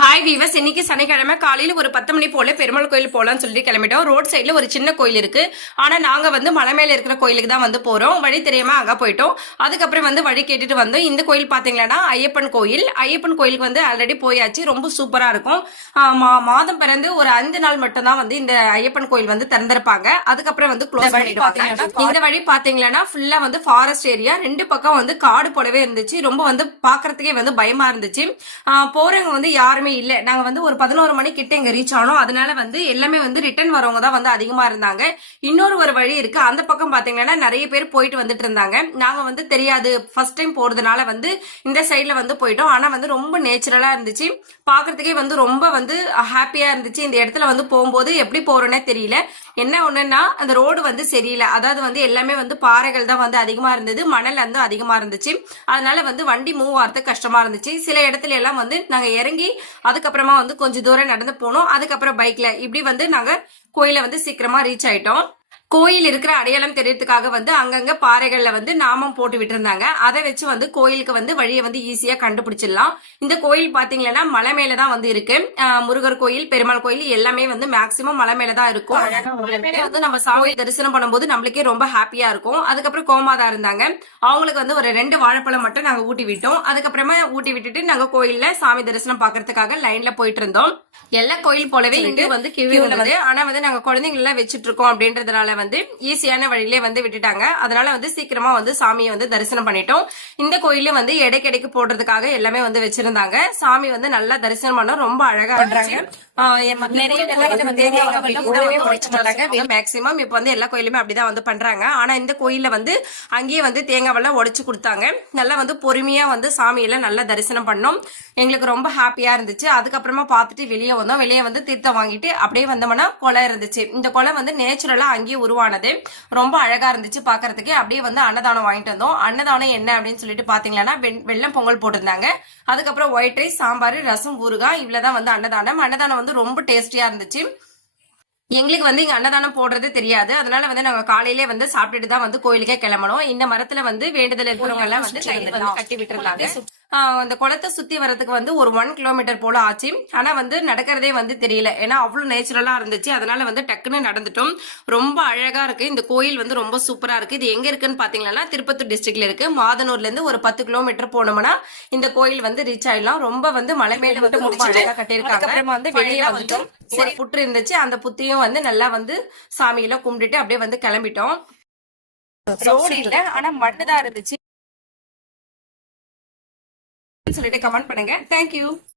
Hi viewers, இன்னைக்கு சனிக்கிழமை காலையில ஒரு 10 மணி போல பெருமாள் கோயில் போலாம்னு சொல்லிட்டு கிளம்பிட்டோம். ரோட் சைட்ல ஒரு சின்ன கோயில் இருக்கு. ஆனா நாங்க வந்து மலை மேல இருக்கிற கோயிலுக்கு தான் வந்து போறோம். வழி தெரியாம அங்க போயிட்டோம். அதுக்கப்புறம் வந்து வழி கேட்டுட்டு வந்தோம். இந்த கோயில் பாத்தீங்கன்னா ஐயப்பன் கோயில். ஐயப்பன் கோயிலுக்கு வந்து ஆல்ரெடி போயாச்சு. ரொம்ப சூப்பரா இருக்கும். மாதம் பிறந்து ஒரு 5 நாள் மட்டும் தான் வந்து இந்த ஐயப்பன் கோயில் வந்து திறந்திருப்பாங்க. அதுக்கப்புறம் வந்து க்ளோஸ் பண்ணிடுவாங்க. இந்த வழி பாத்தீங்கன்னா ஃபுல்லா வந்து ஃபாரஸ்ட் ஏரியா. ரெண்டு பக்கம் வந்து காடு போலவே இருந்துச்சு. ரொம்ப வந்து பாக்குறதுக்கே வந்து பயமா இருந்துச்சு. போறவங்க வந்து யாருமே இல்ல. நாங்க வந்து ஒரு 11 மணி கிட்ட இங்க ரீச் ஆனோம். அதனால வந்து எல்லாமே வந்து ரிட்டர்ன் வரவங்க தான் வந்து அதிகமா இருந்தாங்க. இன்னொரு வழி இருக்கு. அந்த பக்கம் பாத்தீங்கன்னா நிறைய பேர் போயிட்டு வந்துட்டு இருந்தாங்க. நாங்க வந்து தெரியாது, ஃபர்ஸ்ட் டைம் போறதுனால வந்து இந்த சைட்ல வந்து போயிட்டோம். ஆனா வந்து ரொம்ப நேச்சுரலா இருந்துச்சு. பாக்குறதுக்கே வந்து ரொம்ப வந்து ஹாப்பியா இருந்துச்சு. இந்த இடத்துல வந்து போகும்போது எப்படி போறோன்னே தெரியல. என்ன ஒண்ணுன்னா அந்த ரோடு வந்து சரியில்லை. அதாவது வந்து எல்லாமே வந்து பாறைகள் தான் வந்து அதிகமா இருந்தது. மணல் வந்து அதிகமா இருந்துச்சு. அதனால வந்து வண்டி மூவ் ஆகிறதுக்கு கஷ்டமா இருந்துச்சு. சில இடத்துல எல்லாம் வந்து நாங்க இறங்கி அதுக்கப்புறமா வந்து கொஞ்சம் தூரம் நடந்து போனோம். அதுக்கப்புறம் பைக்ல இப்படி வந்து நாங்க கோயில வந்து சீக்கிரமா ரீச் ஆயிட்டோம். கோயில் இருக்கிற அடையாளம் தெரியறதுக்காக வந்து அங்கங்க பாறைகள்ல வந்து நாமம் போட்டு விட்டு இருந்தாங்க. அதை வச்சு வந்து கோயிலுக்கு வந்து வழியை வந்து ஈஸியா கண்டுபிடிச்சிடலாம். இந்த கோயில் பாத்தீங்கன்னா மலை மேலதான் வந்து இருக்கு. முருகர் கோயில், பெருமாள் கோயில் எல்லாமே வந்து மேக்சிமம் மலை மேலதான் இருக்கும். வந்து நம்ம சாமி தரிசனம் பண்ணும்போது நம்மளுக்கே ரொம்ப ஹாப்பியா இருக்கும். அதுக்கப்புறம் கோமாதா இருந்தாங்க. அவங்களுக்கு வந்து ஒரு 2 வாழைப்பழம் மட்டும் நாங்க ஊட்டி விட்டோம். அதுக்கப்புறமா ஊட்டி விட்டுட்டு நாங்க கோயில்ல சாமி தரிசனம் பாக்குறதுக்காக லைன்ல போயிட்டு இருந்தோம். எல்லா கோயில் போலவே இங்க வந்து கியூல வந்து, ஆனா வந்து நாங்க குழந்தைங்க எல்லாம் வச்சுட்டு இருக்கோம் அப்படின்றதுனால வந்து ஈஸியான வழியிலே வந்து விட்டுட்டாங்க. அதனால வந்து சீக்கிரமா வந்து சாமியை வந்து தரிசனம் பண்ணிட்டோம். இந்த கோயில வந்து எடைக்கு போடுறதுக்காக எல்லாமே வந்து வச்சிருந்தாங்க. சாமி வந்து நல்லா தரிசனம் பண்ண ரொம்ப அழகா பண்றாங்க. மேக்சிமம் இப்ப வந்து எல்லா கோயிலுமே அப்படிதான் வந்து பண்றாங்க. ஆனா இந்த கோயில்ல வந்து அங்கேயே வந்து தேங்காய் வெள்ளம் உடைச்சு கொடுத்தாங்க. நல்லா வந்து பொறுமையா வந்து சாமியெல்லாம் நல்லா தரிசனம் பண்ணோம். எங்களுக்கு ரொம்ப ஹாப்பியா இருந்துச்சு. அதுக்கப்புறமா பார்த்துட்டு வெளியே வந்தோம். வெளியே வந்து தீர்த்தம் வாங்கிட்டு அப்படியே வந்தோம்னா கொலை இருந்துச்சு. இந்த கொலை வந்து நேச்சுரலா அங்கேயே உருவானது. ரொம்ப அழகா இருந்துச்சு பாக்குறதுக்கு. அப்படியே வந்து அன்னதானம் வாங்கிட்டு வந்தோம். அன்னதானம் என்ன அப்படின்னு சொல்லிட்டு பாத்தீங்கன்னா வெள்ளம் பொங்கல் போட்டிருந்தாங்க. அதுக்கப்புறம் ஒயிட் ரைஸ், சாம்பார், ரசம், ஊறுகாய், இவ்வளவுதான் வந்து அன்னதானம். அன்னதானம் வந்து ரொம்ப டேஸ்டியா இருந்துச்சு. எங்களுக்கு வந்து இங்க அன்னதானம் போடுறது தெரியாது. அதனால வந்து நாங்க காலையிலே வந்து சாப்பிட்டுட்டு தான் வந்து கோயிலுக்கே கிளம்பணும். இந்த மரத்துல வந்து வேண்டுதல் இருக்கிறவங்க எல்லாம் வந்து கட்டி விட்டு இருந்தாங்க. அந்த குளத்தை சுத்தி வரதுக்கு வந்து ஒரு 1 கிலோமீட்டர் போல ஆச்சு. ஆனா வந்து நடக்கிறதே வந்து தெரியல. ஏன்னா அவ்வளவு நேச்சுரலா இருந்துச்சு. அதனால வந்து டக்குன்னு நடந்துட்டோம். ரொம்ப அழகா இருக்கு. இந்த கோயில் வந்து ரொம்ப சூப்பரா இருக்கு. இது எங்க இருக்குன்னு பாத்தீங்கன்னா திருப்பத்தூர் டிஸ்ட்ரிக்ட்ல இருக்கு. மாதனூர்ல இருந்து ஒரு 10 கிலோமீட்டர் போனோம்னா இந்த கோயில் வந்து ரீச் ஆயிடலாம். ரொம்ப வந்து மலை மேல வந்து ரொம்ப அழகா கட்டியிருக்காங்க. அப்புறமா வந்து வெளியே வந்துட்டோம். சரி, புற்று இருந்துச்சு. அந்த புத்தியும் வந்து நல்லா வந்து சாமியெல்லாம் கும்பிட்டுட்டு அப்படியே வந்து கிளம்பிட்டோம். ரோடு இல்ல, ஆனா மண்ணுதான் இருந்துச்சு சொல்லிட்டு கமெண்ட் பண்ணுங்க. தேங்க்யூ.